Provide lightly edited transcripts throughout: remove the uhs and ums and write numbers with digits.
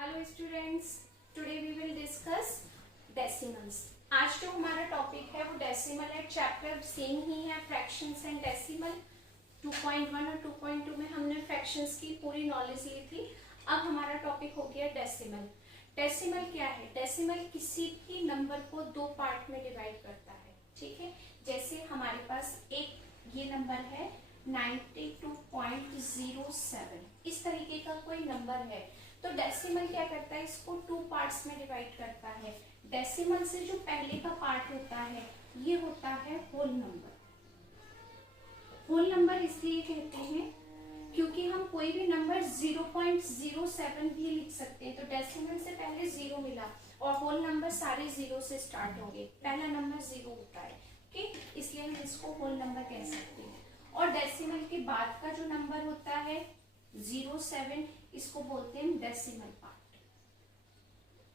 Hello students, today we will discuss decimals. आज जो हमारा टॉपिक है वो डेसिमल है। चैप्टर सेम ही है, फ्रैक्शंस एंड डेसिमल। 2.1 और 2.2 में हमने फ्रैक्शंस की पूरी नॉलेज ली थी। अब हमारा टॉपिक हो गया डेसिमल। डेसिमल क्या है? डेसिमल किसी भी नंबर को दो पार्ट में डिवाइड करता है। ठीक है, जैसे हमारे पास एक ये नंबर है 92.07, इस तरीके का कोई नंबर है तो डेसिमल क्या करता है, इसको टू पार्ट्स में डिवाइड करता है। डेसिमल से जो पहले का पार्ट होता है ये होता है होल नंबर। होल नंबर इसलिए कहते हैं क्योंकि हम कोई भी नंबर 0.07 भी लिख सकते हैं। तो डेसिमल से पहले जीरो मिला और होल नंबर सारे जीरो से स्टार्ट होंगे, पहला नंबर जीरो होता है। ठीक, इसलिए हम इसको होल नंबर कह सकते हैं। और डेसिमल के बाद का जो नंबर होता है 07, इसको बोलते हैं डेसिमल पार्ट।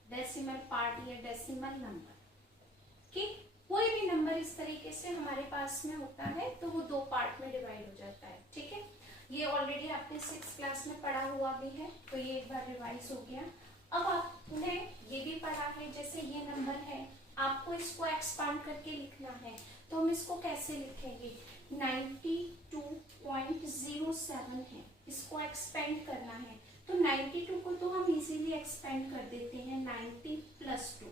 डेसिमल पार्ट या डेसिमल नंबर। ठीक, कोई भी नंबर इस तरीके से हमारे पास में होता है तो वो दो पार्ट में डिवाइड हो जाता है। ठीक है, ये ऑलरेडी आपने 6th क्लास में पढ़ा हुआ भी है, तो ये एक बार रिवाइज हो गया। अब आपने ये भी पढ़ा है, जैसे ये नंबर है, आपको इसको एक्सपांड करके लिखना है तो हम इसको कैसे लिखेंगे? 92.07 है, इसको एक्सपेंड करना है तो 92 को तो हम इजीली एक्सपेंड कर देते हैं 90 + 2।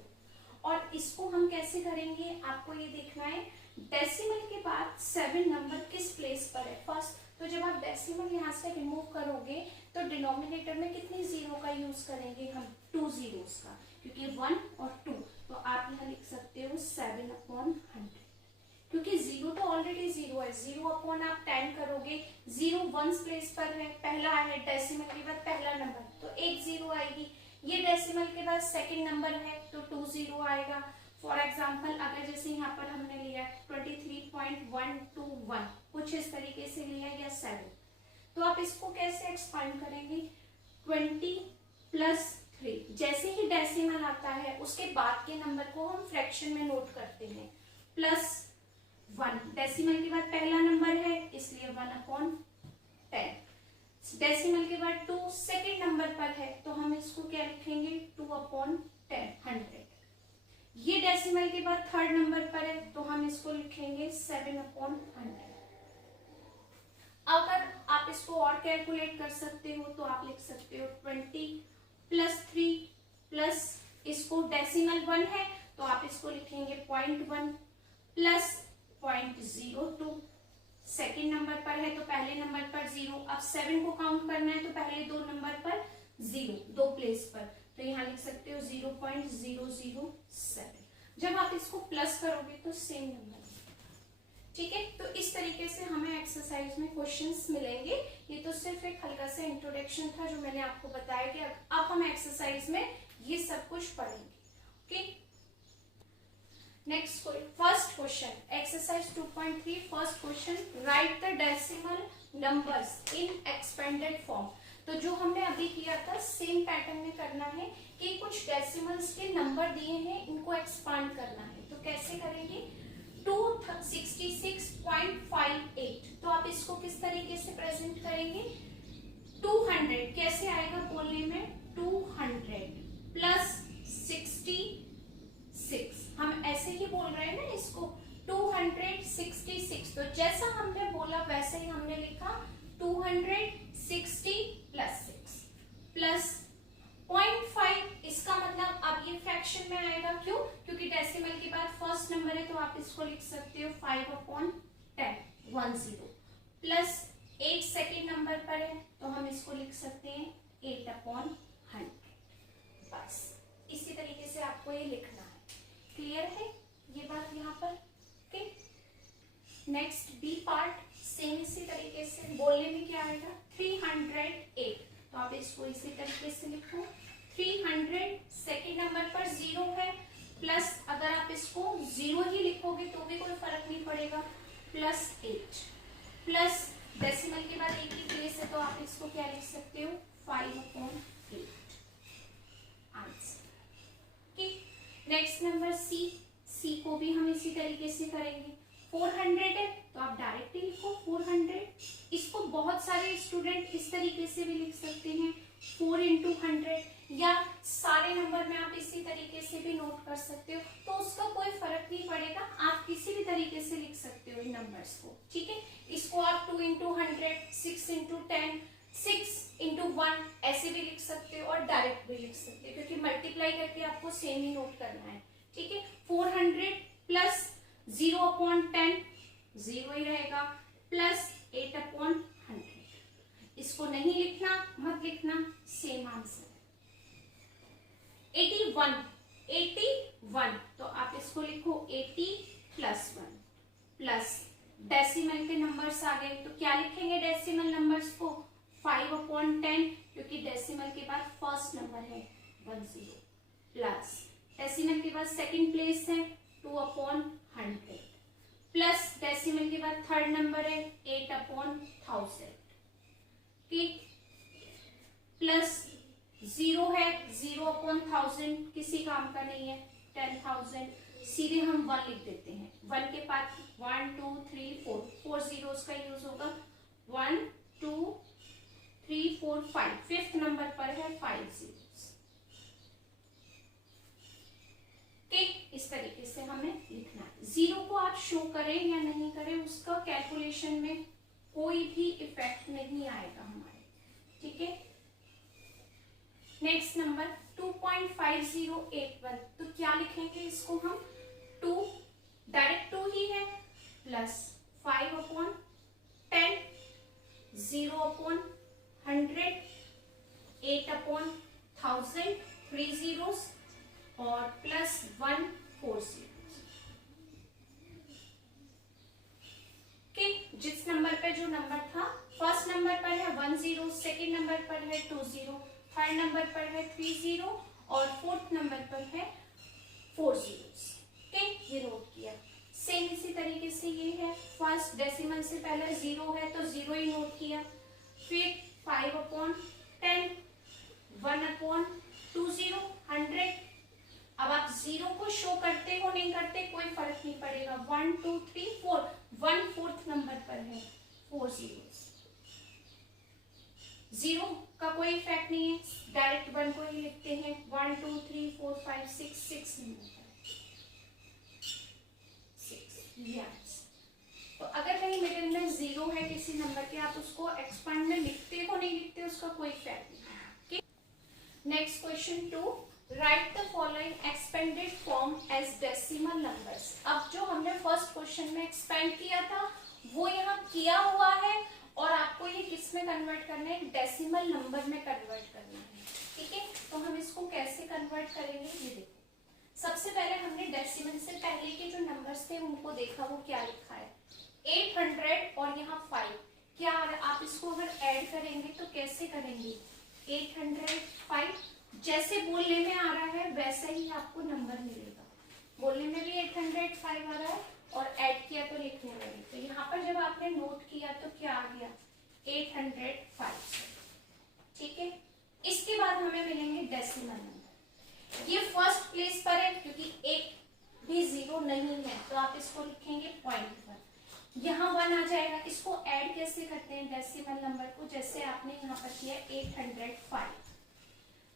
और इसको हम कैसे करेंगे, आपको ये देखना है। डेसिमल के बाद 7 नंबर किस प्लेस पर है? फर्स्ट। तो जब आप डेसिमल यहाँ से रिमूव करोगे तो डिनोमिनेटर में कितनी जीरो का यूज करेंगे हम? 2 जीरोस का, क्योंकि 1 और 2। तो आप यहाँ लिख सकते हो 7/100, क्योंकि जीरो तो ऑलरेडी जीरो है। 0 आप 10 करोगे, 0 1 प्लेस पर है, पहला है डेसिमल के बाद पहला नंबर तो एक जीरो आएगी। ये डेसिमल के बाद सेकंड नंबर है तो 2 जीरो आएगा। फॉर एग्जांपल अगर जैसे यहाँ पर हमने लिया 23.121, कुछ इस तरीके से लिया या 7, तो आप इसको कैसे एक्सपांड करेंगे? 20 + 3। जैसे ही डेसिमल आता है उसके बाद के नंबर को हम फ्रैक्शन में नोट करते हैं। +1, डेसिमल के बाद पहला नंबर है इसलिए 1/10। डेसिमल के बाद 2 सेकेंड नंबर पर है तो हम इसको क्या लिखेंगे? 2/10, 100। ये डेसिमल के बाद थर्ड नंबर पर है तो हम इसको लिखेंगे 7/100। अगर आप इसको और कैलकुलेट कर सकते हो तो आप लिख सकते हो 20 + 3 प्लस इसको डेसिमल 1 है तो आप इसको लिखेंगे 0.1 प्लस 0.02। सेकेंड नंबर पर है तो पहले नंबर पर 0। अब 7 को काउंट करना है तो पहले दो नंबर पर 0, दो प्लेस पर, तो यहाँ लिख सकते हो 0.007। जब आप इसको प्लस करोगे तो सेम नंबर। ठीक है, तो इस तरीके से हमें एक्सरसाइज में क्वेश्चंस मिलेंगे। ये तो सिर्फ एक हल्का सा इंट्रोडक्शन था जो मैंने आपको बताया कि अब हम एक्सरसाइज में ये सब कुछ पढ़ेंगे। Okay, next first question, exercise 2.3, first question, right the decimal numbers in expanded form. तो जो हमने अभी किया था सेम पैटर्न में करना है कि कुछ डेसिमल्स के नंबर दिए हैं, इनको एक्सपांड करना है। तो कैसे करेंगे? 266.58, तो आप इसको किस तरीके से प्रेजेंट करेंगे? 200 कैसे आएगा बोलने में? 200 + 66, हम ऐसे ही बोल रहे हैं ना इसको, 266। तो जैसा हमने बोला वैसे ही हमने लिखा 260 + 6 प्लस 0.5। इसका मतलब अब ये फ्रैक्शन में आएगा, क्यों? क्योंकि डेसिमल के बाद फर्स्ट नंबर है तो आप इसको लिख सकते हो 5/10, 10 प्लस 8 सेकेंड नंबर पर है तो हम इसको लिख सकते हैं 8/100। बस इसी तरीके से आपको ये लिखना है। क्लियर है ये बात यहाँ पर? Okay, next B part, same इसी तरीके से बोलने में क्या आएगा? 308, तो आप इसको इसी तरीके से लिखो। 300 सेकेंड नंबर पर 0 है, प्लस अगर आप इसको 0 ही लिखोगे तो भी कोई फर्क नहीं पड़ेगा, +8 प्लस डेसिमल के बाद एक ही प्लेस है तो आप इसको क्या लिख सकते हो? 5/8 आंसर। नेक्स्ट नंबर सी, सी को भी हम इसी तरीके से करेंगे। 400 है तो आप डायरेक्टली लिखो 400। इसको बहुत सारे स्टूडेंट इस तरीके से भी लिख सकते हैं 4 into 100, या सारे नंबर में आप इसी तरीके से भी नोट कर सकते हो, तो उसका कोई फर्क नहीं पड़ेगा, आप किसी भी तरीके से लिख सकते हो इन नंबर्स को, ठीक है। इसको आप 2 into 100, 6 into 10, 6 into 1 ऐसे भी लिख सकते हो और डायरेक्ट भी लिख सकते हो, क्योंकि मल्टीप्लाई करके आपको सेम ही नोट करना है, ठीक है। 400 प्लस 0/10 0 ही रहेगा, प्लस 8/100। इसको नहीं लिखना, मत लिखना, सेम आंसर। 81 तो आप इसको लिखो 80 + 1 प्लस डेसिमल के नंबर्स आ गए, तो क्या लिखेंगे डेसिमल नंबर्स को 5/10, क्योंकि डेसिमल के बाद फर्स्ट नंबर है 10, प्लस डेसिमल के बाद सेकंड प्लेस है 2/100, प्लस डेसिमल के बाद थर्ड नंबर है 8/1000, ठीक, प्लस 0 है 0/1000 किसी काम का नहीं है 10,000, सीधे हम 1 लिख देते हैं। 1 के बाद 1 2 3 4 zeros का यूज होगा, 1 2 3 4 5, फिफ्थ नंबर पर है 5 zeros, ठीक। इस तरीके से हमें लिखना है। 0 को आप शो करें या नहीं करें, उसका कैलकुलेशन में कोई भी इफेक्ट नहीं आएगा हमारे, ठीक है। नेक्स्ट नंबर 2.5081, तो क्या लिखेंगे इसको हम 2 डायरेक्ट 2 ही है, प्लस 5/10, 0/100, 8/1000, 3 zeros और प्लस 1 4 zeros, जिस नंबर पे जो नंबर था, फर्स्ट नंबर पर है 1 0, सेकेंड नंबर पर है 2 0, थर्ड नंबर पर है 3 0 और फोर्थ नंबर पर है 4 zeros, ठीक, ये नोट किया। सेम इसी तरीके से ये है, फर्स्ट डेसिमल से पहले 0 है तो 0 ही नोट किया, फिर 5/10, 1/20, 100। अब आप 0 को शो करते हो नहीं करते कोई फर्क नहीं पड़ेगा, 1 2 3 4, 1 फोर्थ नंबर पर है 4 zeros, 0 का कोई इफेक्ट नहीं है, डायरेक्ट 1 को ही लिखते हैं, 1 2 3 4 5 6 नंबर पर 6। तो अगर कहीं मिडिल में 0 है किसी नंबर के, आप उसको एक्सपांड में लिखते हो नहीं लिखते उसका कोई इफेक्ट नहीं है। Next question 2, write the following expanded form as decimal numbers. अब जो हमने फर्स्ट क्वेश्चन में एक्सपेंड किया था वो यहाँ किया हुआ है, और आपको ये किस में कन्वर्ट करना है, डेसिमल नंबर में कन्वर्ट करना है, ठीक है। तो हम इसको कैसे कन्वर्ट करेंगे ये देखो। सबसे पहले हमने डेसिमल से पहले के जो नंबर्स थे उनको देखा, वो क्या लिखा है 800 और यहाँ 5, क्या आप इसको अगर ऐड करेंगे तो कैसे करेंगे, 800 5, जैसे बोलने में आ रहा है वैसा ही आपको नंबर मिलेगा, बोलने में भी 805 आ रहा है और ऐड किया तो लिखने में भी। तो यहाँ पर जब आपने नोट किया तो क्या आ गया 805, ठीक है। इसके बाद हमें मिलेंगे डेसिमल नंबर, ये फर्स्ट प्लेस पर है क्योंकि एक भी 0 नहीं है, तो आप इसको लिखेंगे पॉइंट पर, यहाँ 1 आ जाएगा। इसको ऐड कैसे करते हैं डेसिमल नंबर को, जैसे आपने यहाँ पर किया 805,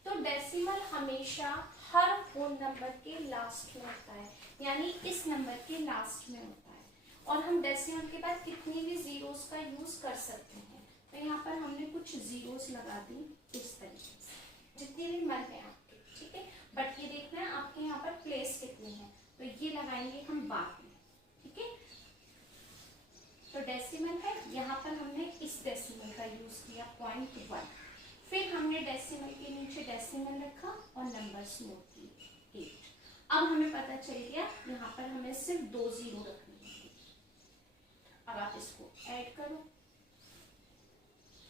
तो डेसिमल हमेशा हर होल नंबर के लास्ट में होता है, यानी इस नंबर के लास्ट में होता है, और हम डेसिमल के बाद कितने भी जीरोस का यूज कर सकते हैं। तो यहाँ पर हमने कुछ जीरोस लगा दी इस तरीके से, जितने भी मन है आपके, ठीक है। बट ये देखना है आपके यहाँ पर प्लेस कितने हैं, तो ये लगाएंगे हम बाद में, ठीक है। तो डेसिमल है, यहाँ पर हमने इस डेसिमल का यूज किया 0.1, फिर हमने डेसिमल के नीचे डेसिमल रखा और नंबर्स नोट किए 8। अब हमें पता चल गया यहाँ पर हमें सिर्फ 2 0 रखने हैं। अब आप इसको ऐड करो,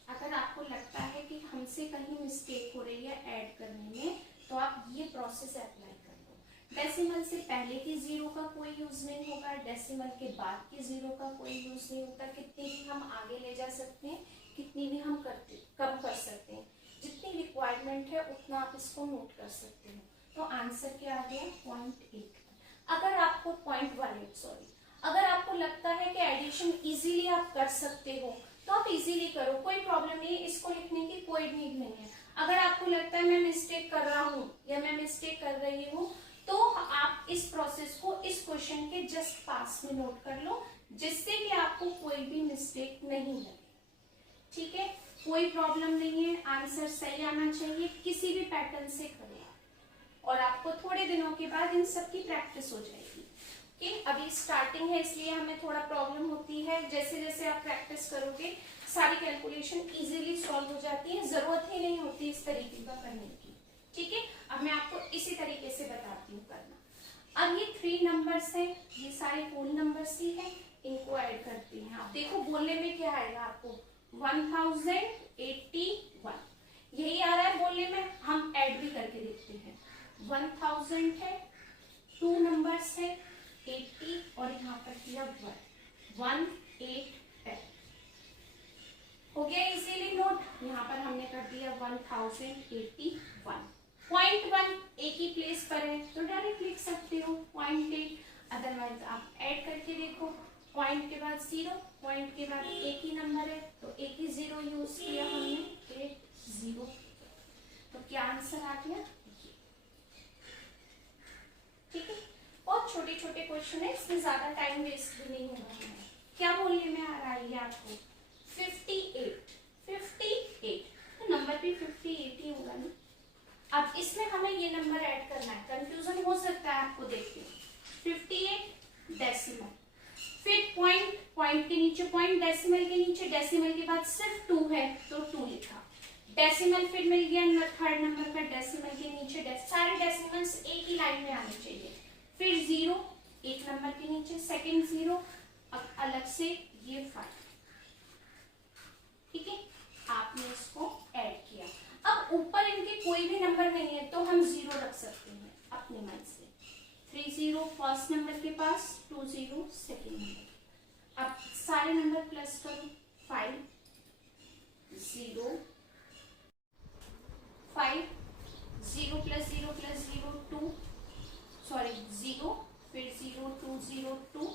अगर आपको लगता है कि हमसे कहीं मिस्टेक हो रही है ऐड करने में, तो आप ये प्रोसेस अप्लाई कर लो। डेसिमल से पहले की 0 का कोई यूज नहीं होगा, डेसिमल के बाद की 0 का कोई यूज नहीं होता, कितनी भी हम आगे ले जा सकते हैं, कितनी भी हम कम कर सकते हैं, जितनी रिक्वायरमेंट है उतना आप इसको नोट कर सकते हो। तो आंसर क्या आ गया 0.81। अगर आपको 0.18 अगर आपको लगता है कि एडिशन इजीली आप कर सकते हो तो आप इजीली करो, कोई प्रॉब्लम नहीं है, इसको लिखने की कोई नीड नहीं है। अगर आपको लगता है मैं मिस्टेक कर रहा हूँ या मैं मिस्टेक कर रही हूँ तो आप इस प्रोसेस को इस क्वेश्चन के जस्ट पास में नोट कर लो, जिससे कि आपको कोई भी मिस्टेक नहीं लगे। ठीक है, कोई प्रॉब्लम नहीं है, आंसर सही आना चाहिए, किसी भी पैटर्न से करो और आपको थोड़े दिनों के बाद इन सब की प्रैक्टिस हो जाएगी। कि अभी स्टार्टिंग है इसलिए हमें थोड़ा प्रॉब्लम होती है, जैसे जैसे आप प्रैक्टिस करोगे सारी कैलकुलेशन इजीली सॉल्व हो जाती है, जरूरत ही नहीं होती इस तरीके का करने की। ठीक है, अब मैं आपको इसी तरीके से बताती हूँ करना। अब ये 3 नंबर्स हैं, ये सारे होल नंबर्स ही हैं, इनको ऐड करते हैं। आप देखो बोलने में क्या आएगा आपको 1081, यही आ रहा है बोलने में, हम ऐड भी करके देखते हैं। 1000 है, 2 नंबर्स है 80 और यहाँ पर किया 118 हो गया इजीली नोट। यहाँ पर हमने कर दिया 1081। 0.1 एक ही प्लेस पर है तो डायरेक्ट लिख सकते हो 0.8, अदरवाइज आप ऐड करके देखो। पॉइंट के बाद 0, पॉइंट के बाद एक ही नंबर है तो एक ही 0 यूज किया हमने, 80। तो क्या आंसर आ गया? ठीक है, बहुत छोटे छोटे क्वेश्चन है, इसमें ज्यादा टाइम वेस्ट भी नहीं होगा। क्या बोलने में आ रहा है आपको? 58 तो नंबर भी 58 ही होगा ना। अब इसमें हमें ये नंबर ऐड करना है, कंफ्यूजन हो सकता है आपको देखते। 58 डेसिमल, फिर पॉइंट के नीचे पॉइंट, डेसिमल के नीचे, डेसिमल के बाद सिर्फ 2 है तो 2 लिखा, डेसिमल फिर मिल गया थर्ड नंबर का, डेसिमल के नीचे सारे डेसिमल्स एक ही लाइन में आने चाहिए। फिर 0 एक नंबर के नीचे, सेकंड 0, अब अलग से ये 5। ठीक है, आपने इसको ऐड किया। अब ऊपर इनके कोई भी नंबर नहीं है तो हम 0 रख सकते हैं अपने मन से। 30 फर्स्ट नंबर के पास, 20 सेकंड नंबर। अब सारे नंबर प्लस करो, 5 0 5 0 प्लस 0 प्लस 0 2, सॉरी 0, फिर 0 2 0 2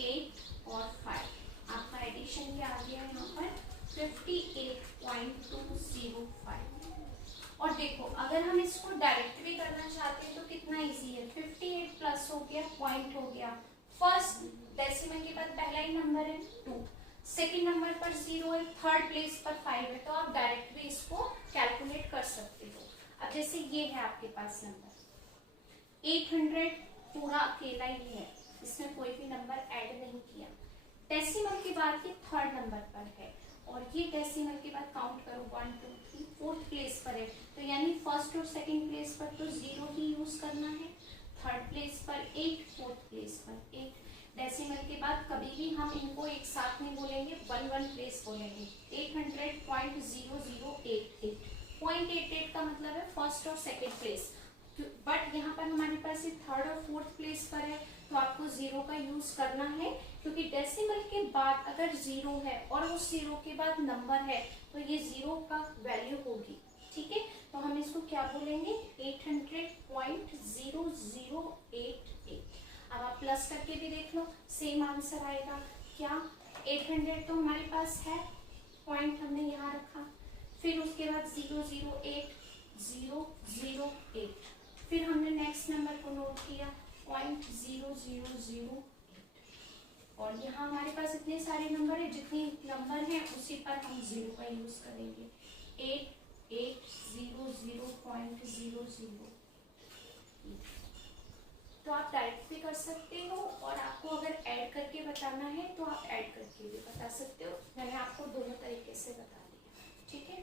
8 और 5। आपका एडिशन क्या आ गया यहाँ पर 58.205। और देखो अगर हम इसको डायरेक्ट भी करना चाहते हैं तो कितना इजी है, 58 प्लस हो गया, पॉइंट हो गया, फर्स्ट डेसिमल के बाद पहला ही नंबर है 2, सेकंड नंबर पर 0 है, थर्ड प्लेस पर 5 है, तो आप डायरेक्ट भी इसको कैलकुलेट कर सकते हो। अब जैसे ये है आपके पास नंबर 800 पूरा अकेला ही है, इसमें कोई भी नंबर ऐड नहीं किया, डेसिमल के बाद ये थर्ड नंबर पर है और ये डेसिमल के बाद काउंट करो 1 2 3 फोर्थ प्लेस पर है, तो यानी फर्स्ट और सेकंड प्लेस पर तो 0 ही यूज करना है, थर्ड प्लेस पर 8, फोर्थ प्लेस पर 8। डेसिमल के बाद कभी भी हम इनको एक साथ नहीं बोलेंगे, 1 प्लेस बोलेंगे। 800.0088, 0.88 का मतलब है फर्स्ट और सेकंड प्लेस, बट यहाँ पर हमारे पास ये थर्ड और फोर्थ प्लेस पर है तो आपको 0 का यूज करना है, क्योंकि डेसिमल के बाद अगर 0 है और उस 0 के बाद नंबर है तो ये 0 का वैल्यू होगी। ठीक है, तो हम इसको क्या बोलेंगे 800.0088। अब आप प्लस करके भी देख लो, सेम आंसर आएगा। क्या 800 तो हमारे पास है, पॉइंट हमने यहाँ रखा, फिर उसके बाद 008, फिर हमने नेक्स्ट नंबर को नोट किया 0.0008 और यहाँ हमारे पास इतने सारे नंबर है, जितने नंबर हैं उसी पर हम 0 का यूज करेंगे, 8800.00। तो आप डायरेक्ट भी कर सकते हो और आपको अगर ऐड करके बताना है तो आप ऐड करके भी बता सकते हो, मैंने आपको दोनों तरीके से बता दिया। ठीक है,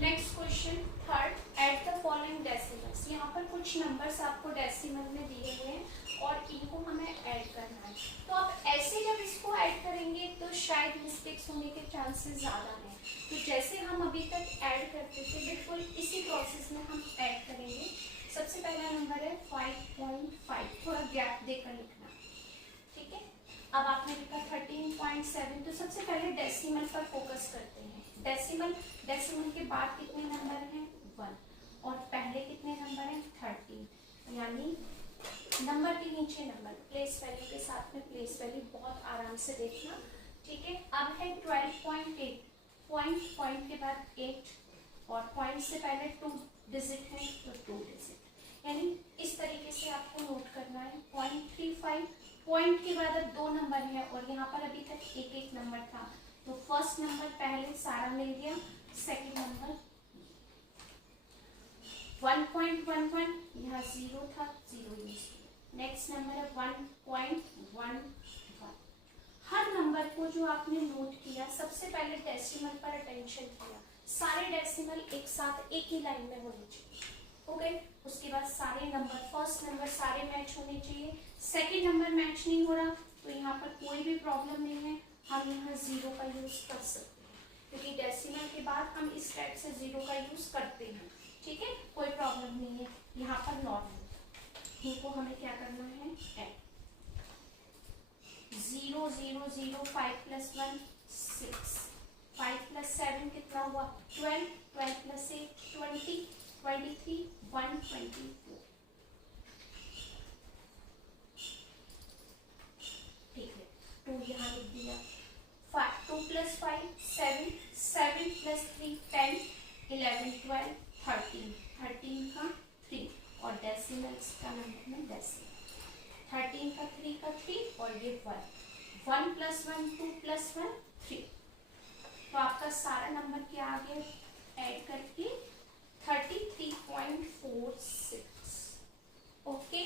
next question third, add the following decimals. यहाँ पर कुछ नंबर्स आपको डेसिमल में दिए हुए हैं और इनको हमें ऐड करना है, तो आप ऐसे जब इसको ऐड करेंगे तो शायद मिस्टेक्स होने के चांसेस ज़्यादा हैं। तो जैसे हम अभी तक ऐड करते थे बिल्कुल इसी प्रोसेस में हम ऐड करेंगे। सबसे पहला नंबर है 5.5, थोड़ा गैप देकर लिखना। ठीक है, अब आपने लिखा 13.7, तो सबसे पहले डेसिमल पर फोकस करते हैं। डेसिमल के बाद कितने नंबर हैं 1 और पहले कितने नंबर हैं 13, यानी नंबर के नीचे नंबर, प्लेस वैल्यू के साथ में प्लेस वैल्यू, बहुत आराम से देखना, ठीक है। अब है 12.8, पॉइंट के बाद 8 और पॉइंट से पहले 2 डिजिट है तो 2 डिजिट, यानी इस तरीके से आपको नोट करना है। 0.35, पॉइंट के बाद अब 2 नंबर है और यहाँ पर अभी तक एक एक नंबर था, तो फर्स्ट नंबर पहले सारा मिल गया, सेकेंड नंबर 1.11, यहाँ 0 था, 0 यूज किया। नेक्स्ट नंबर है 1.11। हर नंबर को जो आपने नोट किया, सबसे पहले डेसिमल पर अटेंशन किया, सारे डेसिमल एक साथ एक ही लाइन में होने चाहिए, ओके। उसके बाद सारे नंबर, फर्स्ट नंबर सारे मैच होने चाहिए, सेकेंड नंबर मैच नहीं हो रहा तो यहाँ पर कोई भी प्रॉब्लम नहीं है, हम यहाँ 0 का यूज कर सकते हैं, क्योंकि डेसिमल के बाद हम इस टाइप से 0 का यूज करते हैं, ठीक है, कोई प्रॉब्लम नहीं है। यहाँ पर नॉर्मल, इनको हमें क्या करना है, ऐड। 0 0 0, 5 + 1 6, 5 + 7 कितना हुआ 12, 12 + 8 20, 23 124, ठीक है। 2 यहाँ लिख दिया, 2 + 5 7, 7 + 3 10, 11 12 13, 13 का 3 और डेसिमल्स का नंबर में डेसिमल, 13 का 3 का 3 और ये 1, 1 + 1 2 + 1 3, तो आपका सारा नंबर क्या आ गया ऐड करके 33.46, ओके।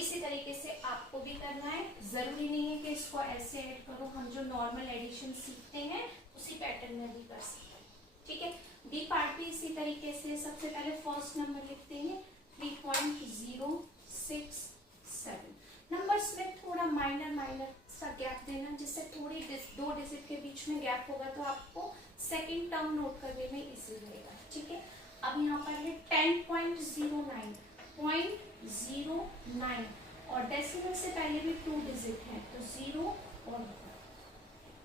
इसी तरीके से आपको भी करना है, जरूरी नहीं है कि इसको ऐसे ऐड करो, हम जो नॉर्मल एडिशन सीखते हैं उसी पैटर्न में भी कर सकते हैं, ठीक है। डी पार्ट भी इसी तरीके से, सबसे पहले फर्स्ट नंबर लिखते हैं 3.067, नंबर्स में थोड़ा माइनर सा गैप देना, जिससे थोड़ी 2 डिजिट के बीच में गैप होगा तो आपको सेकंड टर्म नोट करने में इजी रहेगा, ठीक है। अब यहाँ पर है 10.09, 0.09 और डेसिमल से पहले भी 2 डिजिट है तो 0 और 1,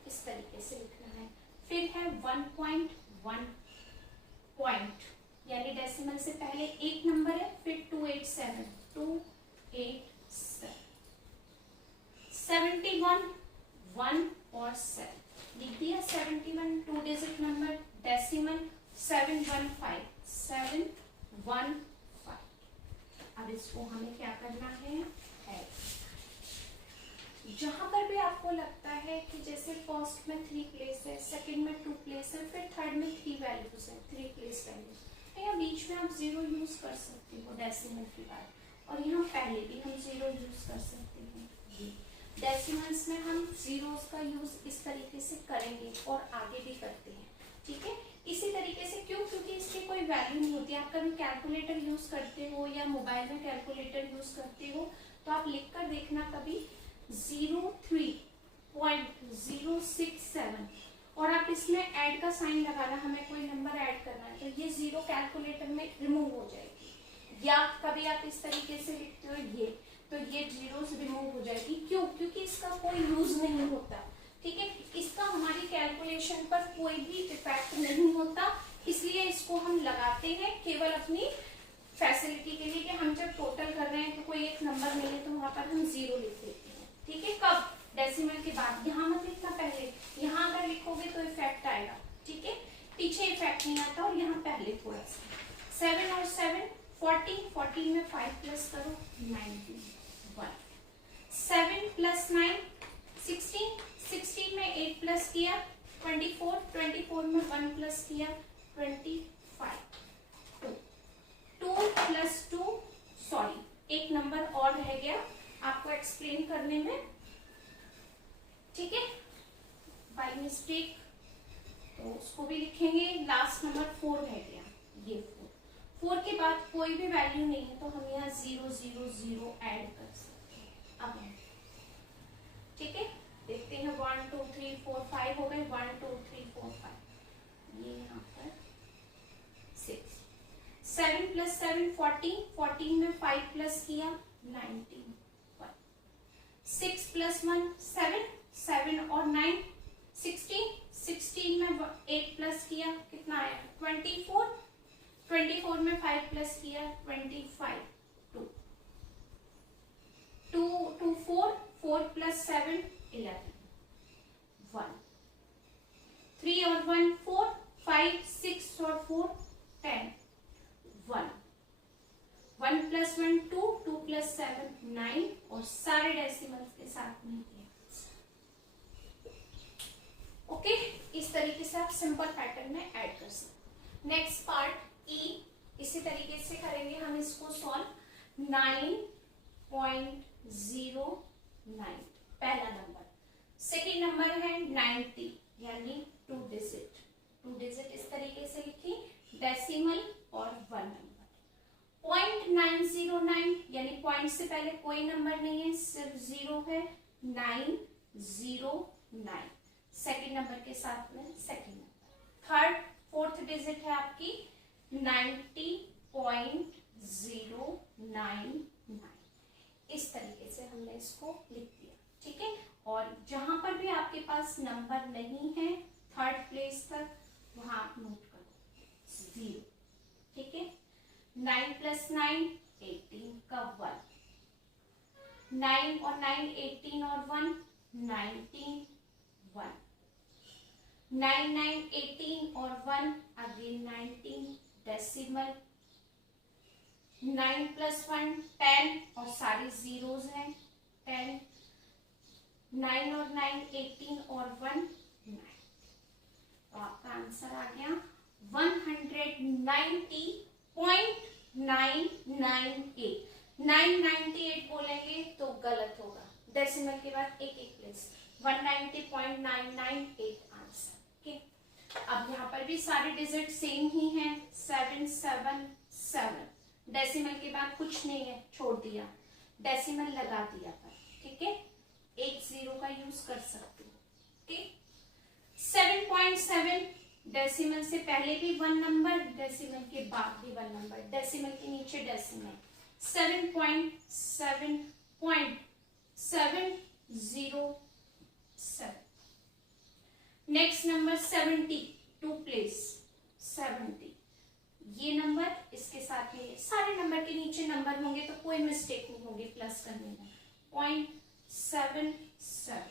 इस तरीके से लिखना है। फिर है 1.1 पॉइंट, यानी डेसिमल से पहले एक नंबर है, फिर 287, 287, 71 1 और 7 लिख दिया, 71 2 डिजिट नंबर, डेसिमल 715, 715। अब इसको हमें क्या करना है, जहां पर भी आपको लगता है कि जैसे फर्स्ट में 3 प्लेस है, सेकंड में 2 प्लेस है, फिर थर्ड में 3 वैल्यूज है, 3 प्लेस वैल्यूज, या बीच में आप 0 यूज कर सकते हो डेसिमल के बाद, और यहाँ पहले भी हम 0 यूज कर सकते हैं। डेसिमल्स में हम जीरोस का यूज इस तरीके से करेंगे और आगे भी करते हैं, ठीक है। इसी तरीके से क्यों, क्योंकि इसकी कोई वैल्यू नहीं होती। आप कभी कैलकुलेटर यूज करते हो या मोबाइल में कैलकुलेटर यूज करते हो तो आप लिख कर देखना कभी 03.067 और आप इसमें ऐड का साइन लगाना, हमें कोई नंबर ऐड करना है तो ये 0 कैलकुलेटर में रिमूव हो जाएगी, या कभी आप इस तरीके से लिखते हो ये, तो ये जीरोस रिमूव हो जाएगी, क्यों, क्योंकि इसका कोई यूज नहीं होता, ठीक है। इसका हमारी कैलकुलेशन पर कोई भी इफेक्ट नहीं होता, इसलिए इसको हम लगाते हैं केवल अपनी फैसिलिटी के लिए कि हम जब टोटल कर रहे हैं तो कोई एक नंबर मिले तो वहां पर हम 0 लिख देते हैं, ठीक है। कब, डेसिमल के बाद, यहाँ मत लिखना पहले, यहाँ अगर लिखोगे तो इफेक्ट आएगा, ठीक है, पीछे इफेक्ट नहीं आता, और यहाँ पहले थोड़ा सा 7 और 7 14, 14 में 5 प्लस करो 19, 1, 7 + 9 16, 16 में 8 प्लस किया 24, 24 में 1 प्लस किया 25, 2 + 2, सॉरी एक नंबर और रह गया आपको एक्सप्लेन करने में, ठीक है, बाय मिस्टेक, तो उसको भी लिखेंगे। लास्ट नंबर 4 रह गया, ये 4 के बाद कोई भी वैल्यू नहीं है तो हम यहाँ 0 0 0 ऐड कर सकते हैं। अब ठीक है, देखते हैं 1 2 3 4 5 हो गए, 1 2 3 4 5, ये यहाँ पर 6, 7 + 7 14, 14 में 5 प्लस किया 19, 1, 6 + 1 7, 7 और 9 16, 16 में 8 प्लस किया कितना आया 24, 24 में 5 प्लस किया 25, 2, 2 4, 4 plus 7 11, 1, 3 और 1 4, 5 6 और 4 10, 1, 1 plus 1 2, 2 plus 7 9 और सारे डेसिमल्स के साथ में दिया। ओके, इस तरीके से आप सिंपल पैटर्न में ऐड कर सकते। नेक्स्ट पार्ट ई, इसी तरीके से करेंगे हम इसको सॉल्व। 9.09 पहला नंबर, सेकेंड नंबर है 90 यानी 2 डिजिट, 2 डिजिट इस तरीके से लिखी, डेसिमल और 1 नंबर। 0.909 यानी पॉइंट से पहले कोई नंबर नहीं है, सिर्फ 0 है, 909 सेकेंड नंबर के साथ में second number. Third fourth digit है आपकी 90.099, इस तरीके से हमने इसको लिख दिया। ठीक है, और जहां पर भी आपके पास नंबर नहीं है थर्ड प्लेस तक, वहां आप नोट करो 0। ठीक है, 9 plus 9 18 का 1, 9 और 9 18 और 1 19, 1, 9 9 18 और 1 अगेन 19 डेसिमल, 9 plus 1 10 और सारे जीरोस हैं 10, 9 और 9 18 और 1 9, तो आपका आंसर आ गया 190.998। 998 बोलेंगे तो गलत होगा, डेसिमल के बाद एक एक प्लेस, 190.998 आंसर। ओके, अब यहाँ पर भी सारे डिजिट सेम ही हैं, 777, डेसिमल के बाद कुछ नहीं है, छोड़ दिया, डेसिमल लगा दिया पर। ठीक है, एक 0 का यूज कर सकते हो। ओके, 7.7 डेसिमल से पहले भी 1 नंबर, डेसिमल के बाद भी 1 नंबर, डेसिमल के नीचे डेसिमल, 7.707। नेक्स्ट नंबर 70, 2 प्लेस 70, ये नंबर इसके साथ में, सारे नंबर के नीचे नंबर होंगे तो कोई मिस्टेक नहीं होगी प्लस करने में, 0.77।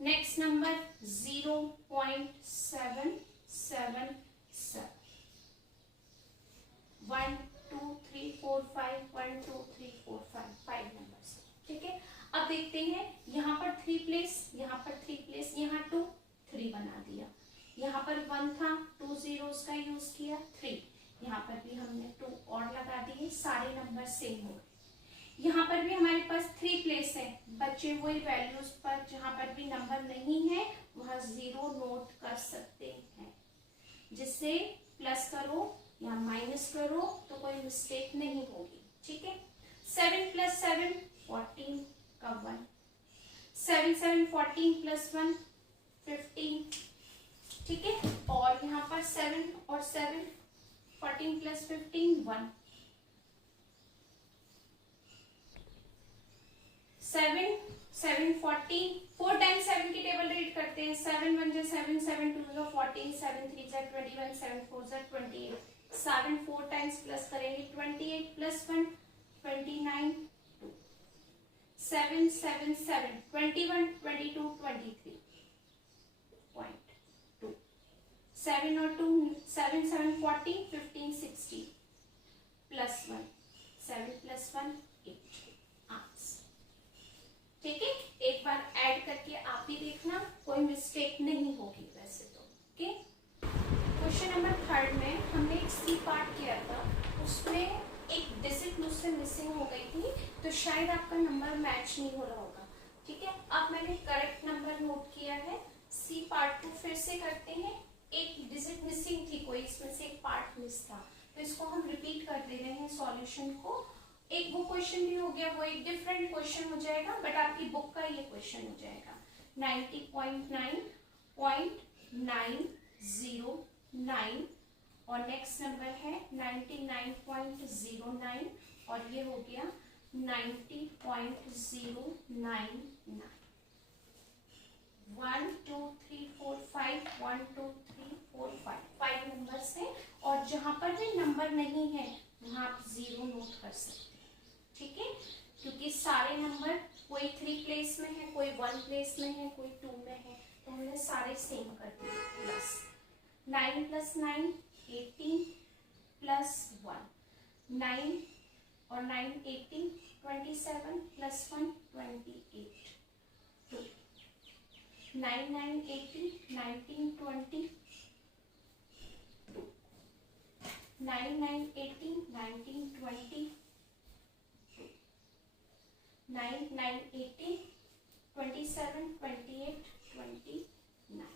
Next number 0.777, 1 2 3 4 5, 1 2 3 4 5 numbers. ठीक है, अब देखते हैं यहाँ पर 3 प्लेस, यहाँ पर 3 प्लेस, यहाँ 2 3 बना दिया, यहाँ पर 1 था, 2 zeros का यूज किया 3, यहाँ पर भी हमने 2 और लगा दिए, सारे नंबर सेम हो गए। यहाँ पर भी हमारे पास 3 प्लेस है, बच्चे वही वैल्यूज पर जहां पर भी नंबर नहीं है वहां 0 नोट कर सकते हैं, जिससे प्लस करो या माइनस करो तो कोई मिस्टेक नहीं होगी। ठीक है, 7 plus 7 14 का 1, 7 7 14 plus 1 15। ठीक है, और यहाँ पर 7 और 7 14 plus 15 1, 7 7 14, 4 टाइम्स 7 की टेबल रीड करते हैं, 7 1 जा 7, 7 2 जा 14, 7 3 जा 21, 7 4 जा 28, 7 4 टाइम्स प्लस करेंगे 28 plus 1 29, 2, 7 7 7 21 22 23 पॉइंट 2, 7 और 2 7 7 40 15 60 plus 1 7 plus 1 8 आंसर। ठीक है, एक बार ऐड करके आप भी देखना, कोई मिस्टेक नहीं होगी वैसे तो। ओके, क्वेश्चन नंबर 3 में हमने एक सी पार्ट किया था, उसमें एक डिजिट मुझसे मिसिंग हो गई थी, तो शायद आपका नंबर मैच नहीं हो रहा होगा। ठीक है, अब मैंने करेक्ट नंबर नोट किया है, सी पार्ट को फिर से करते हैं, एक डिजिट मिसिंग थी, कोई इसमें से एक पार्ट मिस था, तो इसको हम रिपीट कर दे रहे हैं सॉल्यूशन को। एक वो क्वेश्चन भी हो गया, वो एक डिफरेंट क्वेश्चन हो जाएगा, बट आपकी बुक का ये क्वेश्चन हो जाएगा। 90.909 और नेक्स्ट नंबर है 99.09 और ये हो गया 90.099। 1 2 3 4 5, 1 2 3 4 5 नंबर्स हैं, और जहां पर भी नंबर नहीं है वहां आप 0 नोट कर सकते हैं। ठीक है, क्योंकि सारे नंबर कोई 3 प्लेस में है, कोई 1 प्लेस में है, कोई 2 में है, तो हमने सारे सेम कर दिए। प्लस 9 + 9 18 + 1 9 और 9 18 27 + 1 28 2 9 9 18 19 20 2 9 9 18 19 20 9 9 18 27 28 29।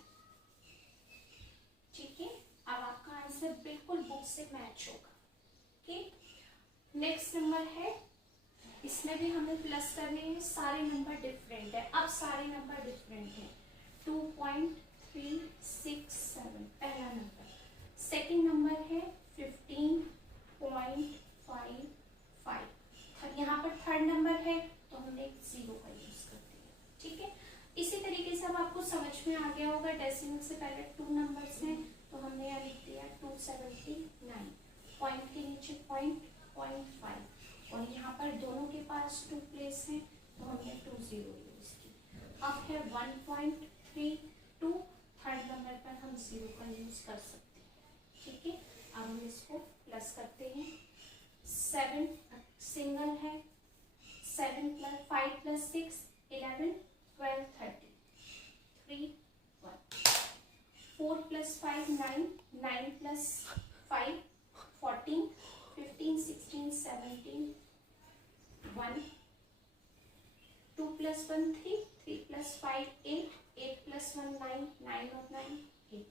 ठीक है, अब आपका आंसर बिल्कुल बुक से मैच होगा। ठीक, नेक्स्ट नंबर है, इसमें भी हमें प्लस करने हैं, सारे नंबर डिफरेंट है। अब सारे नंबर डिफरेंट है। 2.367 पहला नंबर, सेकंड नंबर है 15.55। यहाँ पर थर्ड नंबर है तो हमने 0 का यूज कर दिया। ठीक है, इसी तरीके से अब आपको समझ में आ गया होगा। डेसिमल से पहले 2 नंबर्स हैं तो हमने यहाँ लिख दिया 279, पॉइंट के नीचे पॉइंट 0.5, और यहाँ पर दोनों के पास 2 प्लेस हैं तो हमने 20 यूज की। अब है 1.32, थर्ड नंबर पर हम 0 का यूज कर सकते हैं। ठीक है, अब हम इसको प्लस करते हैं। 7 सिंगल है, 7 + 5 + 6 11 12 13 3 1 4 + 5 9 9 + 5 14 15 16 17 1 2 + 1 3 3 + 5 8 8 + 1 9 9 और 9 8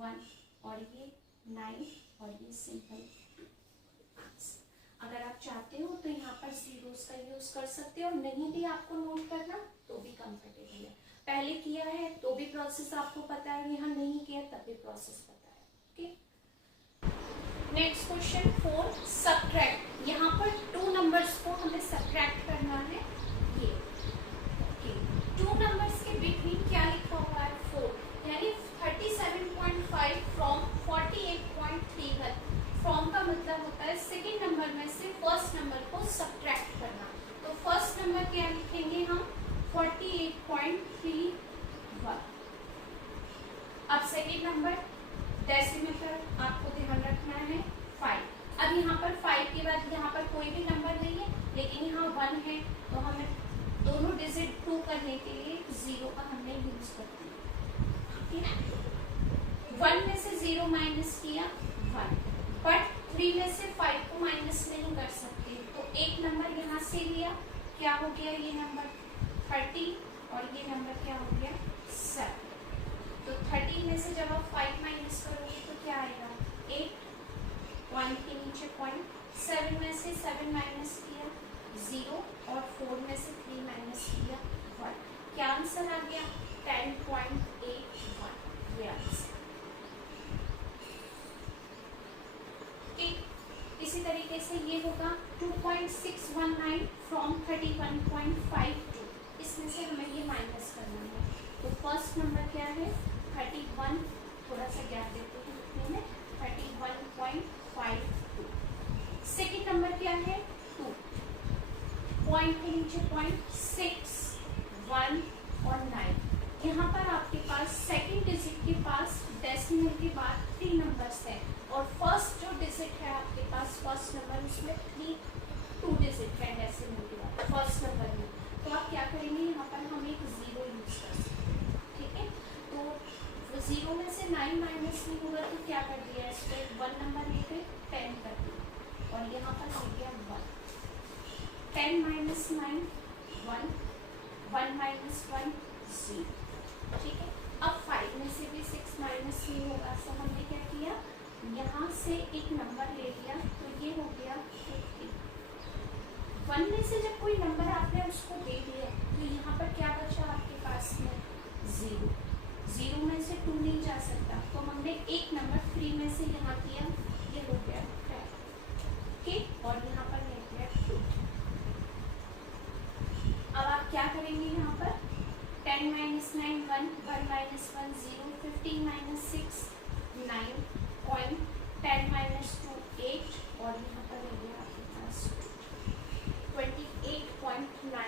1 और ये 9 और ये सिंपल। अगर आप चाहते हो तो यहाँ पर जीरोस का यूज कर सकते हो, नहीं भी आपको नोट करना तो भी कंफर्टेबल है। पहले किया है तो भी प्रोसेस आपको पता है, यहाँ नहीं किया तब भी प्रोसेस पता है। Okay, next question 4, subtract. यहाँ पर 2 नंबर्स को हमें सबट्रैक्ट करना है। ये ओके, 2 नंबर्स के बिटवीन क्या लिखा हुआ है 4, यानी 37.5 फ्रॉम 48.31। फ्रॉम का मतलब होता है सेकेंड नंबर में से फर्स्ट नंबर को सबट्रैक्ट करना। तो फर्स्ट नंबर क्या लिखेंगे हम 48.31। अब सेकेंड नंबर डेसिमल पर आपको ध्यान रखना है 5। अब यहाँ पर 5 के बाद यहाँ पर कोई भी नंबर नहीं है, लेकिन यहाँ 1 है तो हमें दोनों डिजिट 2 करने के लिए 0 का हमने यूज कर दिया। ठीक है, 1 में से 0 माइनस किया 1, बट 3 में से 5 को माइनस नहीं कर सकते, तो एक नंबर यहाँ से लिया, क्या हो गया ये नंबर 30 और ये नंबर क्या हो गया 7। तो 30 में से जब आप 5 माइनस करोगे तो क्या आएगा 8, पॉइंट के नीचे पॉइंट, 7 में से 7 माइनस किया 0 और 4 में से 3 माइनस किया 1। क्या आंसर आ गया 10.81, ये आंसर। इसी तरीके से ये होगा 2.619 फ्रॉम 31.52। इसमें से हमें ये माइनस करना है। तो फर्स्ट नंबर क्या है 31, थोड़ा सा गैप देते हैं लिखने में, 31.52। सेकेंड नंबर क्या है 2, पॉइंट के नीचे पॉइंट 6 1 और 9। यहाँ पर आपके पास सेकेंड डिजिट के पास डेसिमल के बाद 3 नंबर्स है, और फर्स्ट जो डिजिट है आपके पास फर्स्ट नंबर उसमें 2 डिजिट है डेसिमल के बाद फर्स्ट नंबर में। तो आप क्या करेंगे यहाँ पर हम एक 0 यूज कर सकते हैं। ठीक है, तो 0 में से 9 माइनस नहीं होगा तो क्या कर दिया इसको 1 नंबर लेके 10 कर दिया, और यहाँ पर हो गया 1। 10 माइनस 9 1, 1 माइनस 1 0। ठीक है, अब 5 में से भी 6 माइनस नहीं होगा, तो हमने क्या किया यहाँ से एक नंबर ले लिया, तो ये हो गया 50। 1 में से जब कोई नंबर आपने उसको दे दिया तो यहाँ पर क्या बचा आपके पास में 0। 0 में से 2 नहीं जा सकता, तो हमने एक नंबर 3 में से यहाँ किया, ये हो गया 10। ठीक, और यहाँ पर ले गया 2। अब आप क्या करेंगे यहाँ पर 10 minus 9 1, 1 minus 1 0, 15 minus 6 9, point 10 minus 2 8, और यहाँ पर हो गया आपके पास 28.9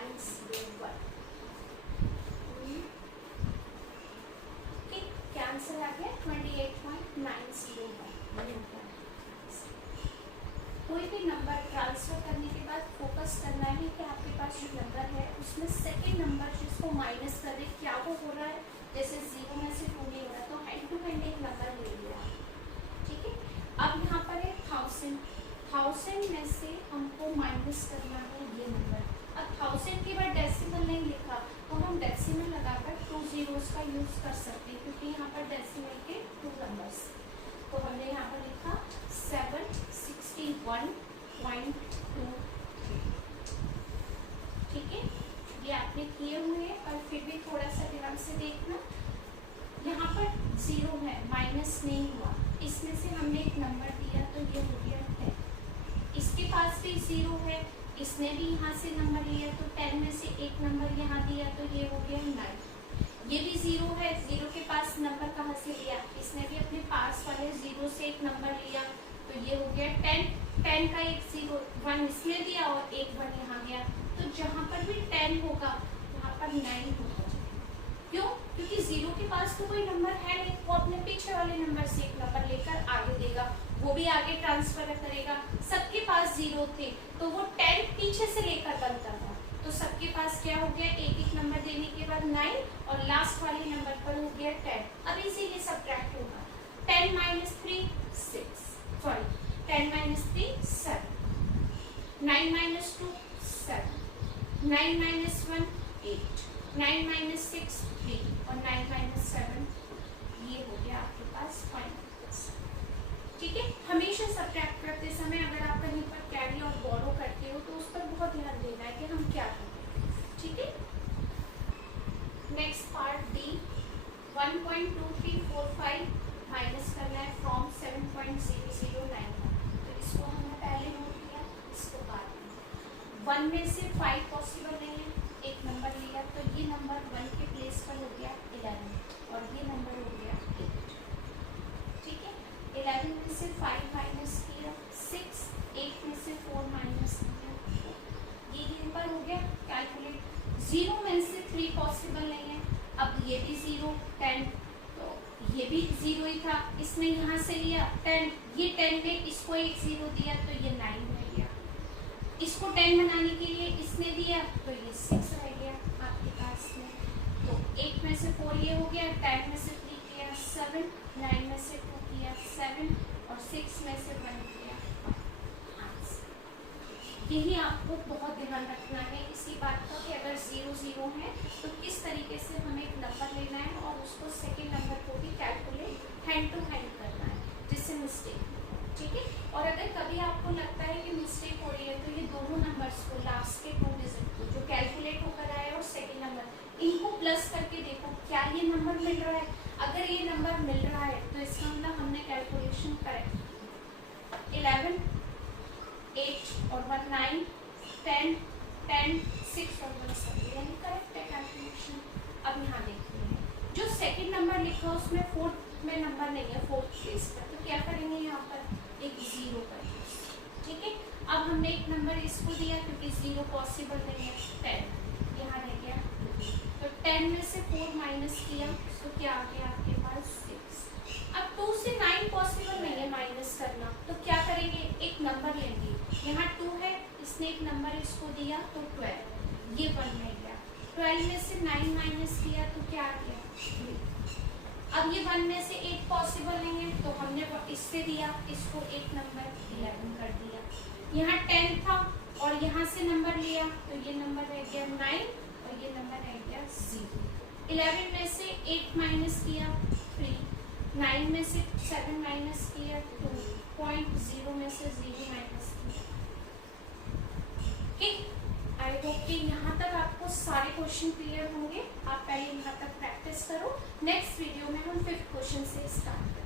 फोकस करना है कि आपके पास जो नंबर है उसमें सेकंड नंबर जिसको माइनस कर दे, क्या वो हो रहा है। जैसे 0 में से 2 नहीं हो रहा तो हैंड टू हैंड एक नंबर ले लिया, ठीक है। अब यहाँ पर है 1000, 1000 में से हमको माइनस करना है ये नंबर। अब 1000 के बाद डेसिमल नहीं लिखा तो हम डेसिमल लगाकर 2 zeros का यूज कर सकते हैं, क्योंकि यहाँ पर डेसिमल के 2 नंबर्स। तो हमने यहाँ पर लिखा 761.23, ठीक है। ये आपने किए हुए हैं, पर फिर भी थोड़ा सा ध्यान से देखना। यहाँ पर 0 है, माइनस नहीं हुआ, इसमें से हमने एक नंबर दिया तो ये हो गया 10। इसके पास भी 0 है, इसने भी यहाँ से नंबर लिया तो 10 में से एक नंबर यहाँ दिया तो ये हो गया 9। ये भी 0 है, 0 के पास नंबर कहाँ से लिया, इसने भी अपने पास वाले 0 से एक नंबर लिया तो ये हो गया 10। 10 का एक 0 1 इसने दिया और एक 1 यहाँ गया, तो जहाँ पर भी 10 होगा वहाँ पर 9 होगा। क्यों? क्योंकि 0 के पास तो कोई नंबर है नहीं, वो अपने पीछे वाले नंबर से एक नंबर लेकर आगे देगा, वो भी आगे ट्रांसफर करेगा। सबके पास 0 थे तो वो 10 पीछे से लेकर बनता था, तो सबके पास क्या हो गया, एक एक नंबर देने के बाद 9 और लास्ट वाले नंबर पर हो गया 10। अब इसीलिए सब्ट्रैक्ट होगा, 10 - 3 6, सॉरी 10 - 3 7, 9 - 2 7, 9 - 1 8, 9 - 6 3 और 9 - 7, ये हो गया आपके पास फाइनल, ठीक है। हमेशा सब्ट्रैक्ट करते समय अगर आप कहीं पर कैरी और बोरो करते हो तो उस पर बहुत ध्यान देना है कि हम क्या करें, ठीक है। नेक्स्ट पार्ट डी, 1.2345 माइनस करना है फ्रॉम 7.0091, तो इसको हमने पहले नोट किया, इसको बाद में 1 में से 5 पॉसिबल नहीं है, एक नंबर लिया तो ये नंबर 1 के प्लेस पर हो गया 11 और ये नंबर हो गया 8, ठीक है। 11 में से 5 माइनस किया 6, 8 में से 4 माइनस किया, ये नंबर हो गया कैलकुलेट। 0 में से 3 पॉसिबल नहीं है, अब ये भी 0 10, तो ये भी 0 ही था, इसने यहाँ से लिया 10, ये 10 में इसको एक 0 दिया तो ये 9 रह गया, इसको 10 बनाने के लिए इसने दिया तो ये 6 रह गया आपके पास में। तो 8 में से 4 ये हो गया, 10 में से 3 किया 7, 9 में से 2 किया 7 और 6 में से 1 किया 5। यही आपको बहुत ध्यान रखना है इसी बात का कि अगर 0 0 है तो किस तरीके से हमें एक नंबर लेना है और उसको सेकेंड नंबर को भी कैलकुलेट हैंड टू हैंड करना है जिससे मिस्टेक, ठीक है। और अगर कभी आपको लगता है कि मिस्टेक हो रही है तो ये दोनों नंबर्स को, लास्ट के 2 डिजिट को जो कैलकुलेट होकर आए और सेकेंड नंबर, इनको प्लस करके देखो क्या ये नंबर मिल रहा है। अगर ये नंबर मिल रहा है तो इसका मतलब हमने कैलकुलेशन करेक्ट, 11 8 और 1 9, 10 10 6 और 1 7, यानी करेक्ट है कैलकुलेशन। अब यहाँ देखते हैं जो सेकंड नंबर लिखा उसमें 4th में नंबर नहीं है, 4th प्लेस पर, तो क्या करेंगे यहाँ पर एक 0 करेंगे, ठीक है। अब हमने एक नंबर इसको दिया क्योंकि 0 पॉसिबल नहीं है, 10 यहाँ रह गया, तो 10 में से 4 माइनस किया तो क्या आ गया आपके पास 6। अब 2 से 9 पॉसिबल नहीं है माइनस करना, तो क्या करेंगे एक नंबर लेंगे, यहाँ 2 है, इसने एक नंबर इसको दिया तो 12, ये 1 रह गया, 12 में से 9 माइनस किया तो क्या आ गया 3। अब ये 1 में से 8 पॉसिबल नहीं है तो हमने इससे दिया, इसको एक नंबर 11 कर दिया, यहाँ 10 था और यहाँ से नंबर लिया तो ये नंबर रह गया 9 और ये नंबर रह गया 0। 11 में से 8 माइनस किया 3, 9 में से 7 माइनस किया 2, 0 में से 0 माइनस किया, ठीक। आई होप कि यहाँ तक आपको सारे क्वेश्चन क्लियर होंगे। आप पहले यहाँ तक प्रैक्टिस करो, नेक्स्ट वीडियो में हम 5th क्वेश्चन से स्टार्ट करेंगे।